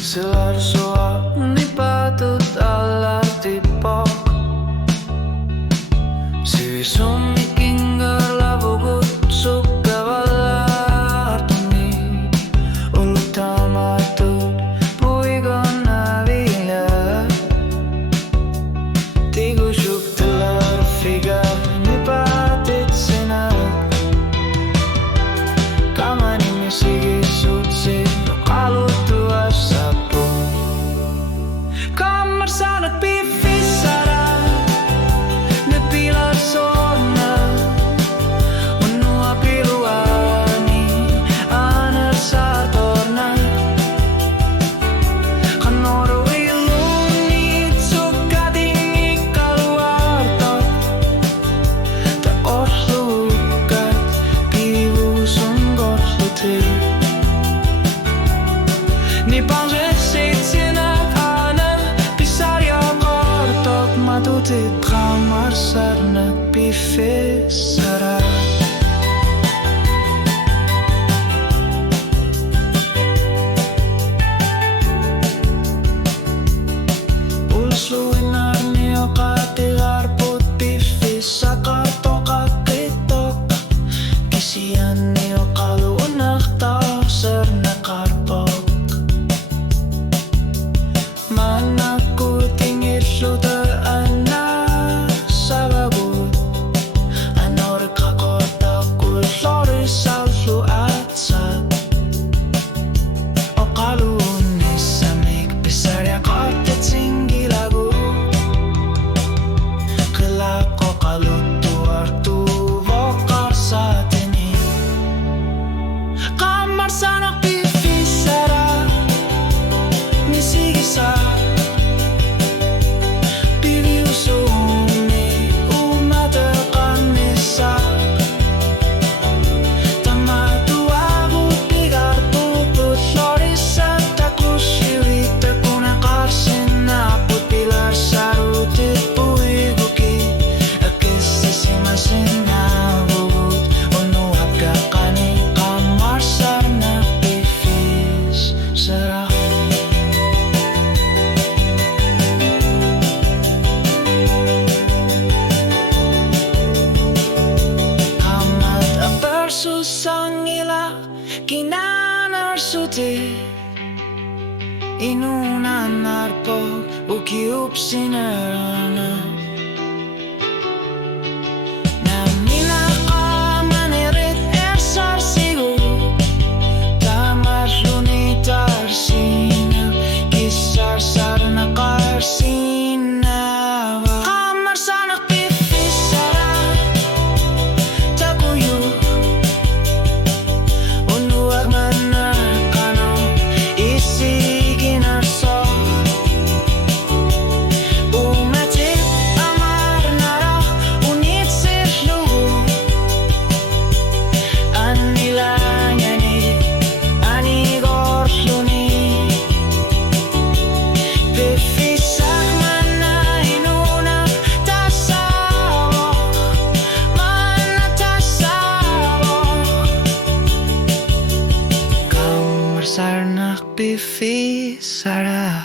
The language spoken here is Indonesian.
Sillä sua nipatut alla tippok Sivisummi kingar lavukut sukkavalla artuni Uluttamatut puikonna vilja Tikusuktelar figar nipatit sinä Kamani sigissutsi kaluttua sapu Qaammarsarneq Piffissaraa Ne Piffissaraa Unua piluani Qaammarsarneq Kanoro iluni Tsukkatingi kaluartot Ta orlukat Pivusun korluti Ni pange seitsina aana Piffissaraa kortok matutit Qaammarsarneq Piffissaraa Ulsluin arnio kaatilarput Piffissa kartokakitok Kisianni o kaluunahtaa Sarneq arpok Manakku tingilluta anna sababut Anorka kotakku lorisallu atsat O kaluunnissamik Piffissaraa kortet singilagu Kelakko kaluttu artuu vokarsateni Qaammarsarneq Piffissaraa Nisigisa Piviusumi umata kannissa Tamatuavut pigarpuput lorissa Takushivita kuna karsinaput pilarsarutit puiguki Akissisimasin avuvut Unuapkakani Qaammarsarneq Piffissaraa Susangila kinanarsuti Inunan arpok ukiupsinerana Namina qamanirit ersarsigu Tamarluni tarsina Kissarneq arsina Qaammarsarneq Piffissaraa Takuyu Qaammarsarneq Piffissaraa